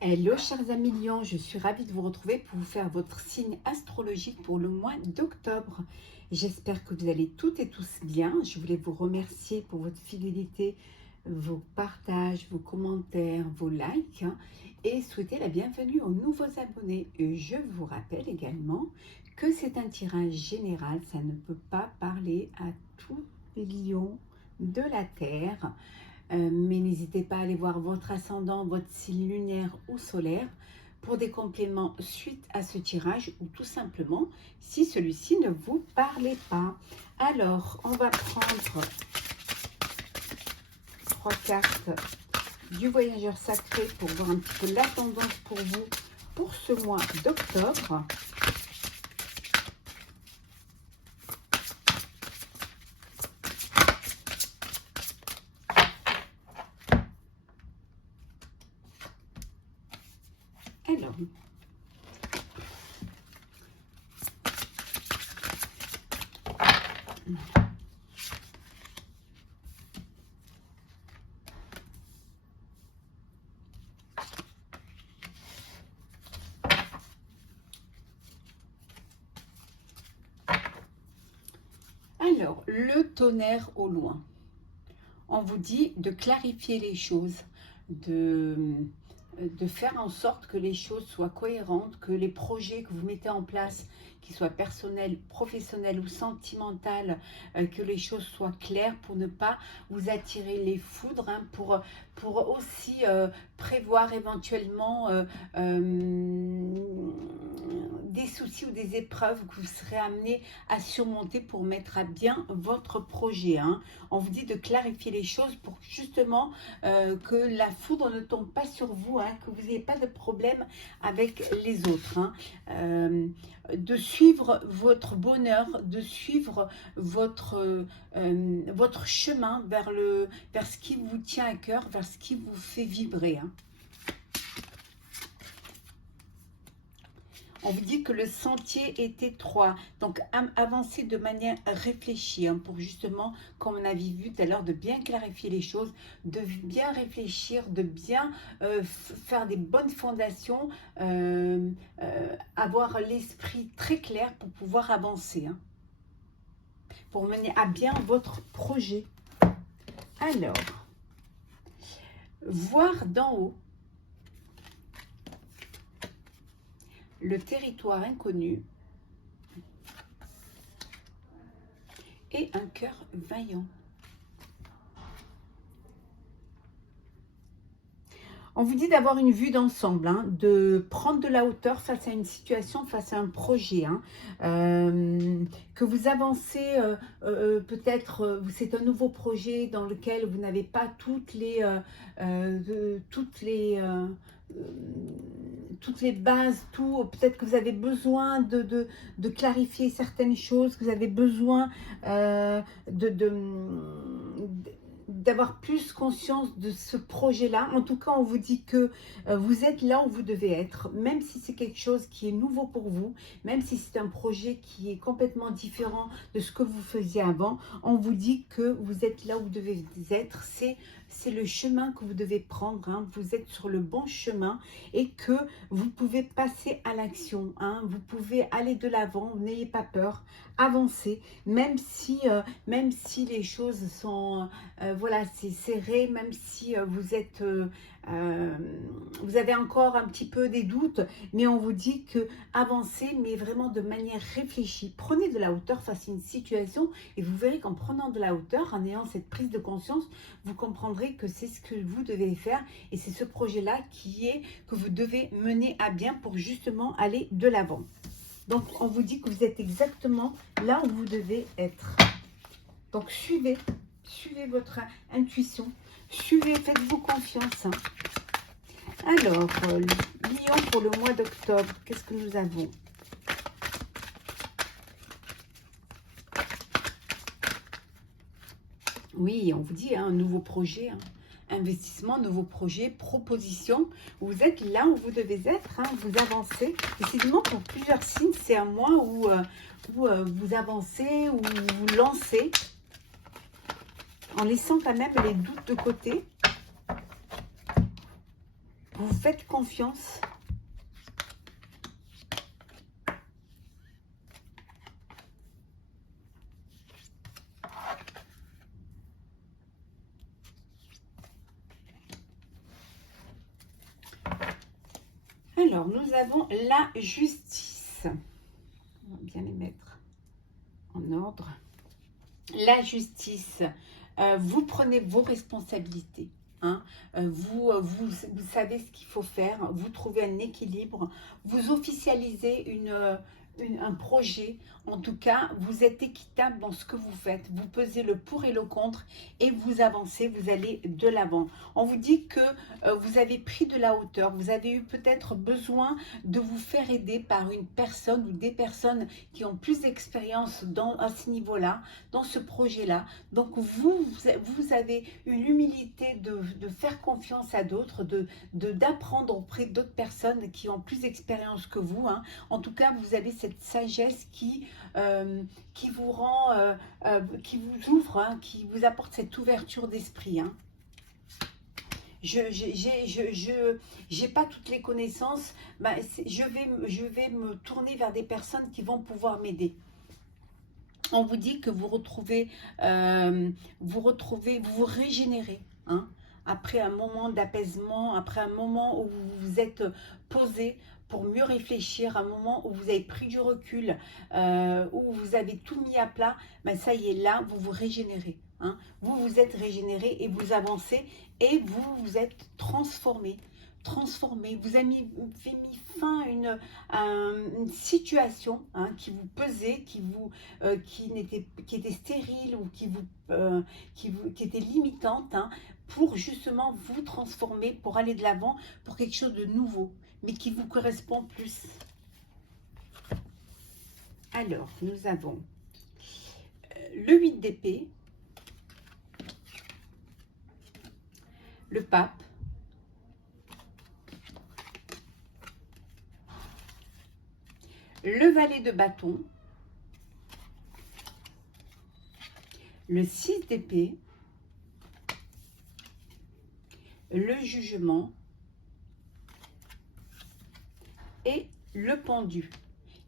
Hello chers amis Lions, je suis ravie de vous retrouver pour vous faire votre signe astrologique pour le mois d'octobre. J'espère que vous allez toutes et tous bien. Je voulais vous remercier pour votre fidélité, vos partages, vos commentaires, vos likes et souhaiter la bienvenue aux nouveaux abonnés. Et je vous rappelle également que c'est un tirage général, ça ne peut pas parler à tous les lions de la Terre. Mais n'hésitez pas à aller voir votre ascendant, votre signe lunaire ou solaire pour des compléments suite à ce tirage ou tout simplement si celui-ci ne vous parlait pas. Alors, on va prendre 3 cartes du voyageur sacré pour voir un petit peu la tendance pour vous pour ce mois d'octobre. Alors, le tonnerre au loin. On vous dit de clarifier les choses, de faire en sorte que les choses soient cohérentes, que les projets que vous mettez en place, qu'ils soient personnels, professionnels ou sentimentaux, que les choses soient claires pour ne pas vous attirer les foudres, pour aussi prévoir éventuellement des soucis ou des épreuves que vous serez amené à surmonter pour mettre à bien votre projet. On vous dit de clarifier les choses pour justement que la foudre ne tombe pas sur vous, que vous n'ayez pas de problème avec les autres. De suivre votre bonheur, de suivre votre chemin vers ce qui vous tient à cœur, vers ce qui vous fait vibrer. On vous dit que le sentier est étroit, donc avancez de manière réfléchie pour justement, comme on avait vu tout à l'heure, de bien clarifier les choses, de bien réfléchir, de bien faire des bonnes fondations, avoir l'esprit très clair pour pouvoir avancer, pour mener à bien votre projet. Alors, voir d'en haut le territoire inconnu et un cœur vaillant. On vous dit d'avoir une vue d'ensemble, de prendre de la hauteur face à une situation, face à un projet, que vous avancez, peut-être c'est un nouveau projet dans lequel vous n'avez pas toutes les bases, peut-être que vous avez besoin de clarifier certaines choses, que vous avez besoin d'avoir plus conscience de ce projet-là. En tout cas, on vous dit que vous êtes là où vous devez être, même si c'est quelque chose qui est nouveau pour vous, même si c'est un projet qui est complètement différent de ce que vous faisiez avant. On vous dit que vous êtes là où vous devez être, c'est le chemin que vous devez prendre, vous êtes sur le bon chemin et que vous pouvez passer à l'action, vous pouvez aller de l'avant, n'ayez pas peur, avancez, même si les choses sont, voilà, c'est serré, même si vous avez encore un petit peu des doutes, mais on vous dit que avancez, mais vraiment de manière réfléchie. Prenez de la hauteur face à une situation et vous verrez qu'en prenant de la hauteur, en ayant cette prise de conscience, vous comprendrez que c'est ce que vous devez faire et c'est ce projet-là que vous devez mener à bien pour justement aller de l'avant. Donc, on vous dit que vous êtes exactement là où vous devez être. Donc, suivez votre intuition. Faites-vous confiance. Alors, Lion pour le mois d'octobre, qu'est-ce que nous avons? Oui, on vous dit un nouveau projet, investissement, nouveau projet, proposition. Vous êtes là où vous devez être, vous avancez. Décidément, pour plusieurs signes, c'est un mois où vous avancez, où vous lancez, en laissant quand même les doutes de côté, vous faites confiance. Alors, nous avons la justice. On va bien les mettre en ordre. La justice, vous prenez vos responsabilités. Hein. Vous savez ce qu'il faut faire, vous trouvez un équilibre, vous officialisez un projet. En tout cas, vous êtes équitable dans ce que vous faites. Vous pesez le pour et le contre et vous avancez, vous allez de l'avant. On vous dit que vous avez pris de la hauteur, vous avez eu peut-être besoin de vous faire aider par une personne ou des personnes qui ont plus d'expérience à ce niveau-là, dans ce projet-là. Donc, vous avez eu l'humilité de faire confiance à d'autres, d'apprendre auprès d'autres personnes qui ont plus d'expérience que vous. Hein. En tout cas, vous avez cette sagesse qui vous rend, qui vous ouvre, hein, qui vous apporte cette ouverture d'esprit. Hein. Je n'ai pas toutes les connaissances, bah, je vais me tourner vers des personnes qui vont pouvoir m'aider. On vous dit que vous vous régénérez. Hein, après un moment d'apaisement, après un moment où vous vous êtes posé pour mieux réfléchir, un moment où vous avez pris du recul, où vous avez tout mis à plat, ben ça y est, là, vous vous régénérez. Hein. Vous vous êtes régénéré et vous avancez et vous vous êtes transformé. Vous avez mis fin à une situation, hein, qui vous pesait, qui était stérile ou qui était limitante, hein, pour justement vous transformer, pour aller de l'avant, pour quelque chose de nouveau, mais qui vous correspond plus. Alors, nous avons le 8 d'épée, le pape, le valet de bâton, le 6 d'épée, le jugement et le pendu.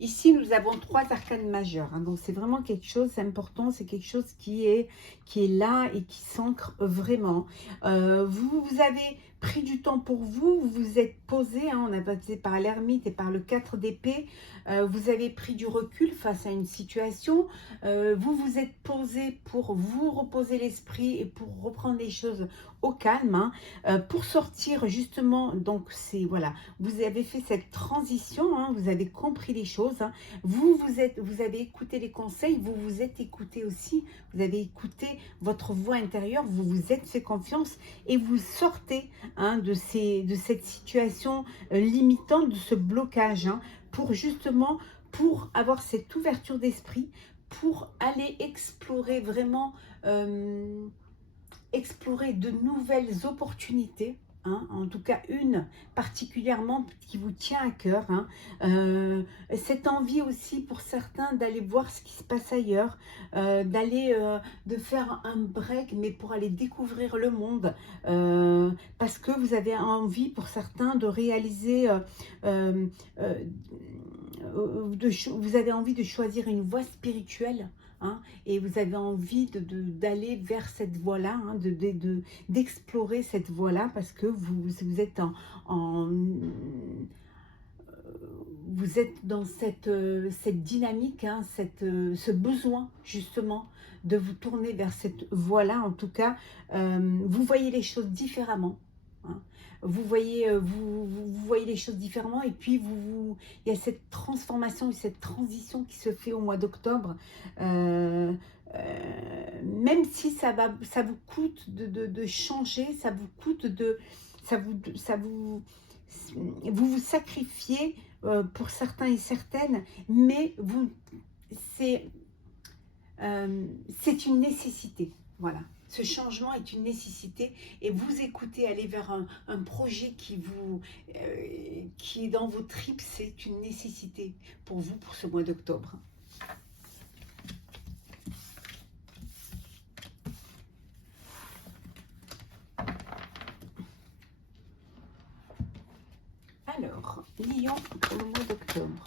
Ici, nous avons 3 arcanes majeures. Hein, donc, c'est vraiment quelque chose d'important. C'est quelque chose qui est là et qui s'ancre vraiment. Vous avez pris du temps pour vous. Vous vous êtes posé. Hein, on a passé par l'ermite et par le 4 d'épée. Vous avez pris du recul face à une situation. Vous vous êtes posé pour vous reposer l'esprit et pour reprendre les choses au calme. Hein, pour sortir justement, donc c'est voilà, vous avez fait cette transition. Hein, vous avez compris les choses. Hein, vous avez écouté les conseils. Vous vous êtes écouté aussi. Vous avez écouté votre voix intérieure. Vous vous êtes fait confiance et vous sortez, hein, de cette situation limitante, de ce blocage. Hein, pour avoir cette ouverture d'esprit, pour aller explorer vraiment, explorer de nouvelles opportunités. Hein, en tout cas, une particulièrement qui vous tient à cœur. Hein, cette envie aussi pour certains d'aller voir ce qui se passe ailleurs, de faire un break, mais pour aller découvrir le monde, parce que vous avez envie pour certains de réaliser, vous avez envie de choisir une voie spirituelle. Hein, et vous avez envie d'aller vers cette voie-là, hein, d'explorer cette voie-là, parce que vous êtes vous êtes dans cette dynamique, hein, ce besoin justement de vous tourner vers cette voie-là. En tout cas, vous voyez les choses différemment. Hein. Vous voyez les choses différemment, et puis il y a cette transformation et cette transition qui se fait au mois d'octobre. Même si ça vous coûte de changer, ça vous coûte vous sacrifiez pour certains et certaines, mais c'est une nécessité. Voilà. Ce changement est une nécessité, et vous écoutez aller vers un projet qui est dans vos tripes. C'est une nécessité pour vous pour ce mois d'octobre. Alors, Lion pour le mois d'octobre.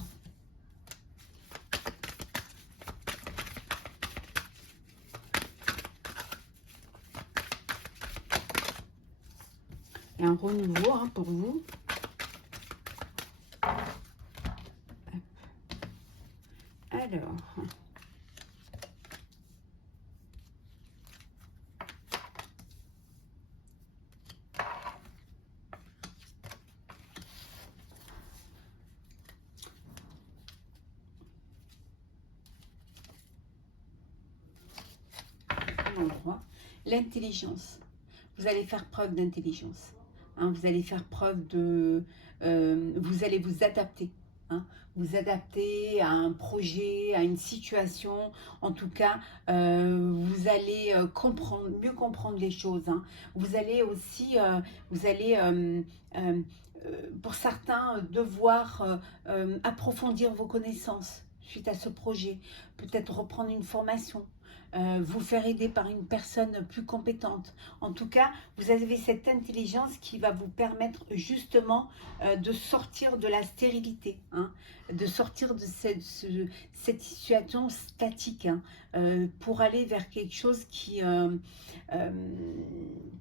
Et un renouveau hein, pour vous. Alors, l'intelligence. Vous allez faire preuve d'intelligence. Hein, vous allez faire preuve de... vous allez vous adapter. Hein, vous adapter à un projet, à une situation. En tout cas, vous allez mieux comprendre les choses. Hein. Vous allez aussi, pour certains, devoir approfondir vos connaissances suite à ce projet. Peut-être reprendre une formation. Vous faire aider par une personne plus compétente. En tout cas, vous avez cette intelligence qui va vous permettre justement de sortir de la stérilité, hein, de sortir de cette situation statique, hein, pour aller vers quelque chose qui,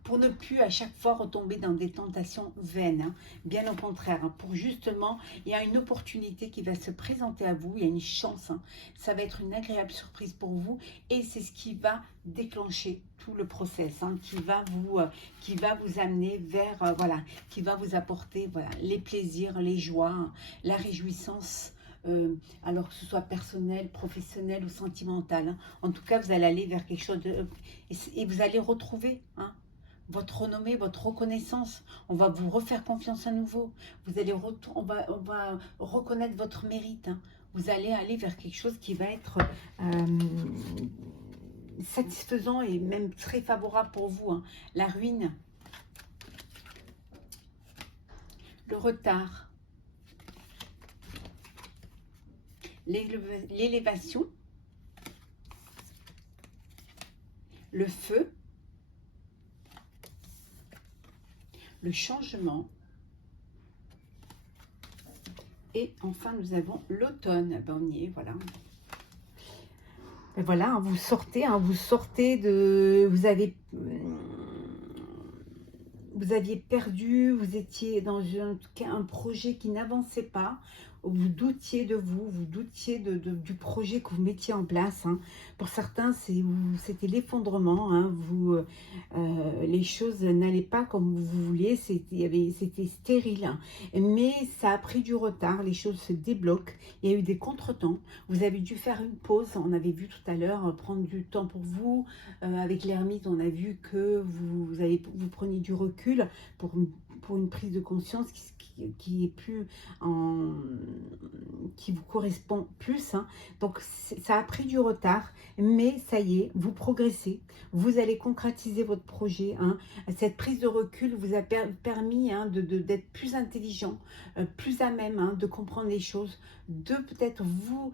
pour ne plus à chaque fois retomber dans des tentations vaines, hein, bien au contraire, hein, pour justement, il y a une opportunité qui va se présenter à vous, il y a une chance, hein, ça va être une agréable surprise pour vous et c'est ce qui va déclencher tout le process, hein, qui va vous amener vers, voilà, qui va vous apporter voilà, les plaisirs, les joies, hein, la réjouissance, alors que ce soit personnel, professionnel ou sentimental. Hein. En tout cas, vous allez aller vers quelque chose de... Et vous allez retrouver hein, votre renommée, votre reconnaissance. On va vous refaire confiance à nouveau. Vous allez on va reconnaître votre mérite. Hein. Vous allez aller vers quelque chose qui va être satisfaisant et même très favorable pour vous. Hein. La ruine, le retard, l'élévation, le feu, le changement et enfin nous avons l'automne. Ben, on y est, voilà. Et voilà, vous sortez de... Vous aviez perdu, vous étiez dans un projet qui n'avançait pas, vous doutiez de vous, vous doutiez du projet que vous mettiez en place. Hein. Pour certains, c'était l'effondrement. Hein. Les choses n'allaient pas comme vous vouliez, c'était stérile. Hein. Mais ça a pris du retard, les choses se débloquent. Il y a eu des contretemps. Vous avez dû faire une pause. On avait vu tout à l'heure prendre du temps pour vous. Avec l'ermite, on a vu que vous preniez du recul pour une prise de conscience qui est plus qui vous correspond plus. Hein. Donc ça a pris du retard, mais ça y est, vous progressez, vous allez concrétiser votre projet. Hein. Cette prise de recul vous a permis hein, d'être plus intelligent, plus à même hein, de comprendre les choses, de peut-être vous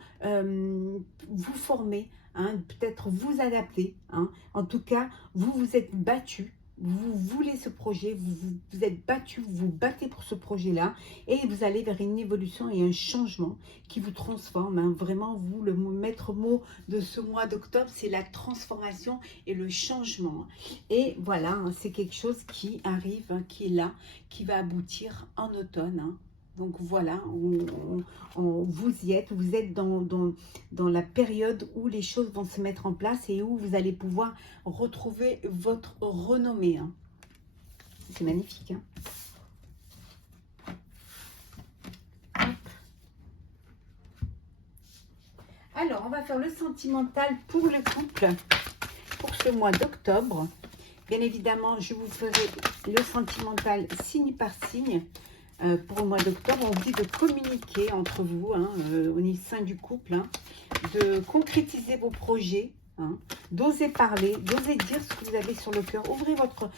former, hein, peut-être vous adapter. Hein. En tout cas, vous vous êtes battu. Vous voulez ce projet, vous êtes battu, vous vous battez pour ce projet-là et vous allez vers une évolution et un changement qui vous transforme. Hein. Vraiment, vous, le maître mot de ce mois d'octobre, c'est la transformation et le changement. Et voilà, hein, c'est quelque chose qui arrive, hein, qui est là, qui va aboutir en automne. Hein. Donc voilà, vous y êtes, vous êtes dans la période où les choses vont se mettre en place et où vous allez pouvoir retrouver votre renommée. Hein. C'est magnifique. Hein. Alors, on va faire le sentimental pour le couple pour ce mois d'octobre. Bien évidemment, je vous ferai le sentimental signe par signe. Pour le mois d'octobre, on vous dit de communiquer entre vous, hein, au sein du couple, hein, de concrétiser vos projets, hein, d'oser parler, d'oser dire ce que vous avez sur le cœur. Ouvrez votre,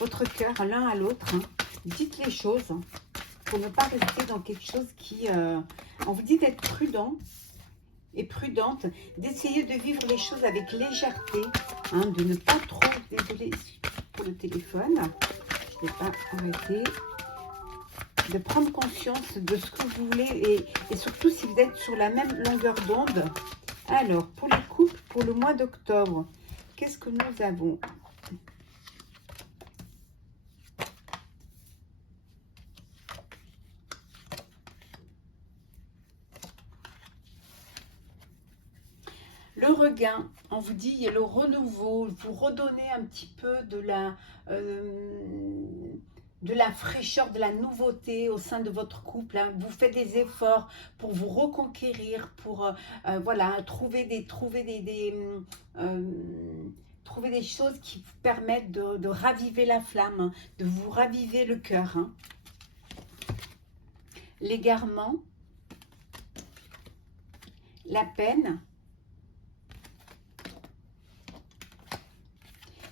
votre cœur l'un à l'autre, hein, dites les choses hein, pour ne pas rester dans quelque chose qui... on vous dit d'être prudent et prudente, d'essayer de vivre les choses avec légèreté, hein, de ne pas trop... Désolée pour le téléphone. Je ne vais pas arrêter. de prendre conscience de ce que vous voulez et surtout si vous êtes sur la même longueur d'onde. Alors, pour les couples, pour le mois d'octobre, qu'est-ce que nous avons? Le regain, on vous dit, il y a le renouveau, vous redonnez un petit peu de la fraîcheur, de la nouveauté au sein de votre couple. Hein. Vous faites des efforts pour vous reconquérir, pour voilà, trouver des choses qui vous permettent de raviver la flamme, hein, de vous raviver le cœur. Hein. L'égarement, la peine,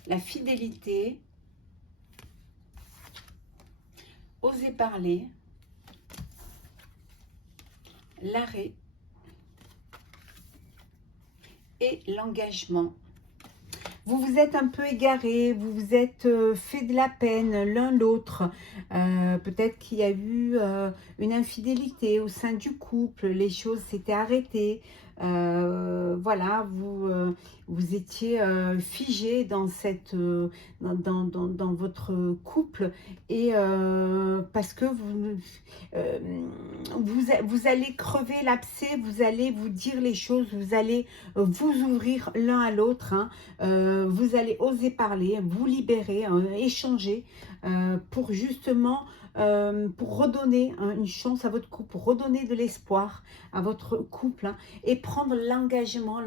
la fidélité, oser parler, l'arrêt et l'engagement. Vous vous êtes un peu égaré, vous vous êtes fait de la peine l'un l'autre. Peut-être qu'il y a eu une infidélité au sein du couple, les choses s'étaient arrêtées. Voilà, vous étiez figé dans dans votre couple et parce que vous allez crever l'abcès, vous allez vous dire les choses, vous allez vous ouvrir l'un à l'autre, hein, vous allez oser parler, vous libérer, échanger pour justement pour redonner une chance à votre couple, pour redonner de l'espoir à votre couple, hein, et prendre l'engagement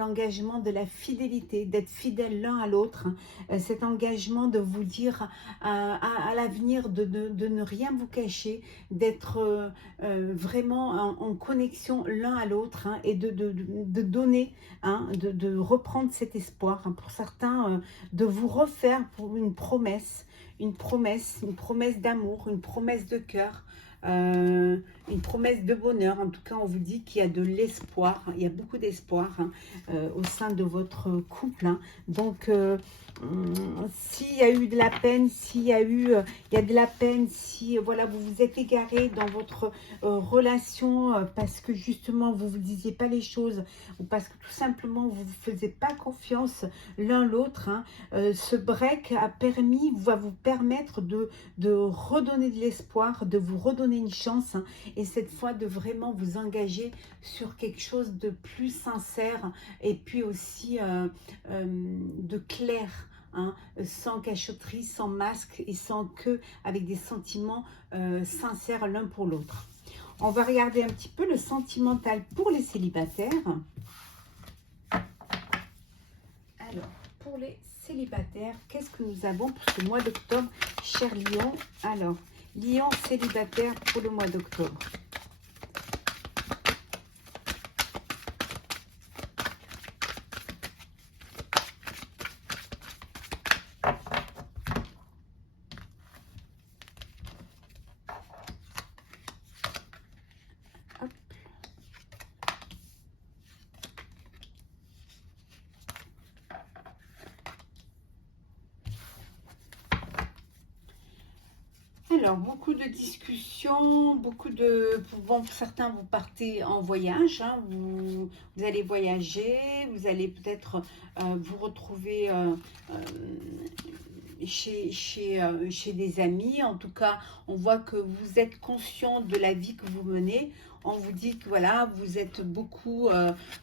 de la fidélité, d'être fidèle l'un à l'autre, hein, cet engagement de vous dire à l'avenir de ne rien vous cacher, d'être vraiment en connexion l'un à l'autre, hein, et de donner, hein, de reprendre cet espoir, hein, pour certains, de vous refaire pour une promesse d'amour, une promesse de cœur, une promesse de bonheur. En tout cas, on vous dit qu'il y a de l'espoir, il y a beaucoup d'espoir, hein, au sein de votre couple. Hein. Donc, s'il y a eu de la peine, il y a de la peine, si voilà, vous vous êtes égaré dans votre relation parce que justement, vous ne vous disiez pas les choses ou parce que tout simplement, vous ne vous faisiez pas confiance l'un l'autre, hein, ce break va vous permettre de redonner de l'espoir, de vous redonner une chance, hein, et cette fois de vraiment vous engager sur quelque chose de plus sincère et puis aussi de clair, hein, sans cachotterie, sans masque et sans que avec des sentiments sincères l'un pour l'autre. On va regarder un petit peu le sentimental pour les célibataires. Alors, pour les célibataires, qu'est-ce que nous avons pour ce mois d'octobre, cher Lion? Alors, Lion célibataire pour le mois d'octobre. Alors, beaucoup de discussions, pour certains, vous partez en voyage, hein, vous allez voyager, vous allez peut-être vous retrouver chez des amis. En tout cas, on voit que vous êtes conscient de la vie que vous menez. On vous dit que voilà, vous êtes beaucoup,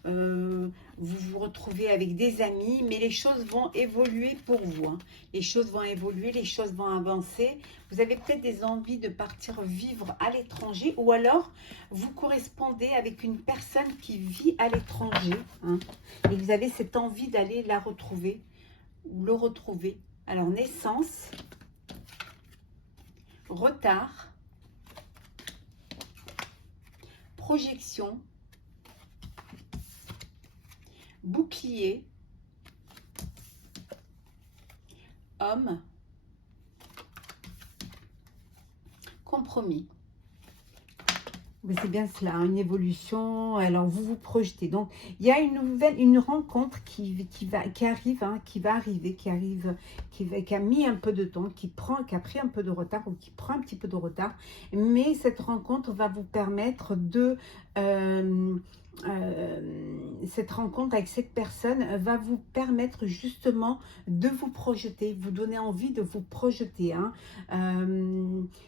vous vous retrouvez avec des amis, mais les choses vont évoluer pour vous. Hein. Les choses vont évoluer, les choses vont avancer. Vous avez peut-être des envies de partir vivre à l'étranger ou alors vous correspondez avec une personne qui vit à l'étranger, hein, et vous avez cette envie d'aller la retrouver ou le retrouver. Alors, naissance, retard, projection, bouclier, homme, compromis. Mais c'est bien cela, hein, une évolution. Alors, vous vous projetez. Donc, il y a une rencontre qui arrive, hein, qui va arriver, qui a mis un peu de temps, qui a pris un peu de retard ou qui prend un petit peu de retard. Mais cette rencontre va vous permettre euh, cette rencontre avec cette personne va vous permettre justement de vous projeter, vous donner envie de vous projeter, hein.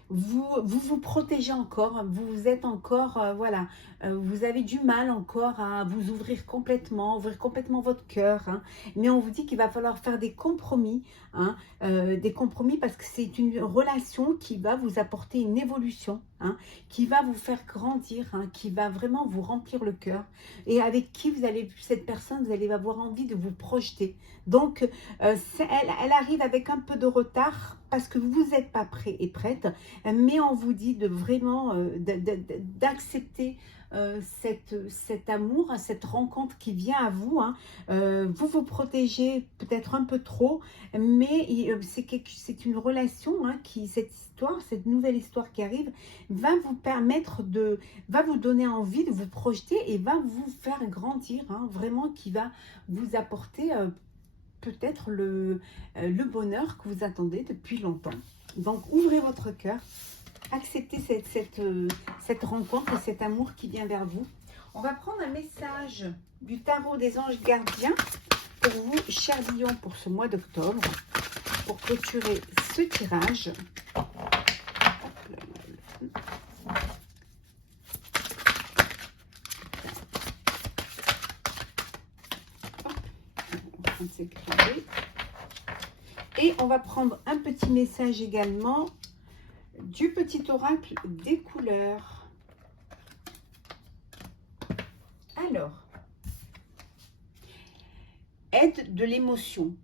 Vous protégez encore, vous êtes encore, voilà, vous avez du mal encore à vous ouvrir complètement votre cœur, hein. Mais on vous dit qu'il va falloir faire des compromis, hein, des compromis parce que c'est une relation qui va vous apporter une évolution, hein, qui va vous faire grandir, hein, qui va vraiment vous remplir le cœur et avec qui cette personne, vous allez avoir envie de vous projeter. Donc, elle arrive avec un peu de retard parce que vous n'êtes pas prêt et prête, mais on vous dit de vraiment d'accepter cet amour, cette rencontre qui vient à vous, hein. Vous vous protégez peut-être un peu trop, mais c'est une relation, hein, cette nouvelle histoire qui arrive, va vous va vous donner envie de vous projeter et va vous faire grandir, hein, vraiment qui va vous apporter peut-être le bonheur que vous attendez depuis longtemps. Donc, ouvrez votre cœur, acceptez cette rencontre et cet amour qui vient vers vous. On va prendre un message du tarot des anges gardiens pour vous, chers lions, pour ce mois d'octobre, pour clôturer ce tirage. Et on va prendre un petit message également du petit oracle des couleurs. Alors, aide de l'émotion.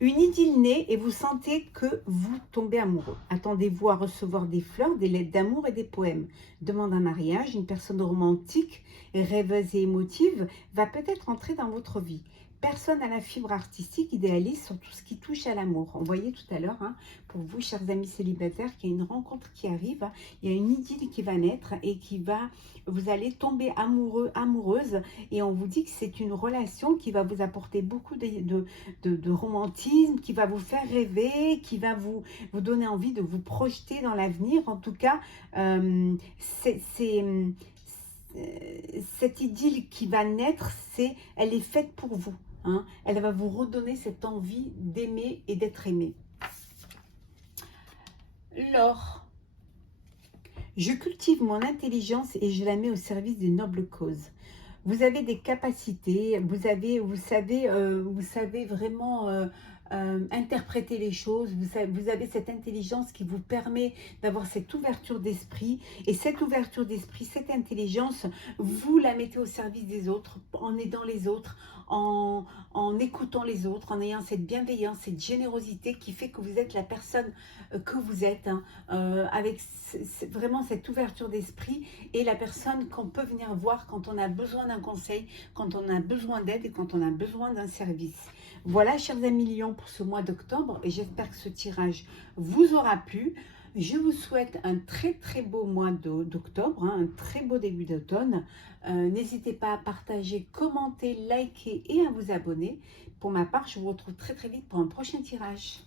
Une idylle naît et vous sentez que vous tombez amoureux. Attendez-vous à recevoir des fleurs, des lettres d'amour et des poèmes. Demande un mariage, une personne romantique, rêveuse et émotive va peut-être entrer dans votre vie. Personne à la fibre artistique idéaliste sur tout ce qui touche à l'amour. On voyait tout à l'heure, hein, pour vous, chers amis célibataires, qu'il y a une rencontre qui arrive. Hein. Il y a une idylle qui va naître et vous allez tomber amoureux, amoureuse. Et on vous dit que c'est une relation qui va vous apporter beaucoup de romantisme, qui va vous faire rêver, qui va vous donner envie de vous projeter dans l'avenir. En tout cas, cette idylle qui va naître, elle est faite pour vous. Hein. Elle va vous redonner cette envie d'aimer et d'être aimé. L'or. Je cultive mon intelligence et je la mets au service d'une noble cause. Vous avez des capacités, vous savez vraiment interpréter les choses, vous avez cette intelligence qui vous permet d'avoir cette ouverture d'esprit, et cette ouverture d'esprit, cette intelligence, vous la mettez au service des autres, en aidant les autres, en écoutant les autres, en ayant cette bienveillance, cette générosité qui fait que vous êtes la personne que vous êtes, hein, avec vraiment cette ouverture d'esprit et la personne qu'on peut venir voir quand on a besoin d'un conseil, quand on a besoin d'aide et quand on a besoin d'un service. Voilà, chers amis lions, pour ce mois d'octobre, et j'espère que ce tirage vous aura plu. Je vous souhaite un très très beau mois d'octobre, hein, un très beau début d'automne. N'hésitez pas à partager, commenter, liker et à vous abonner. Pour ma part, je vous retrouve très très vite pour un prochain tirage.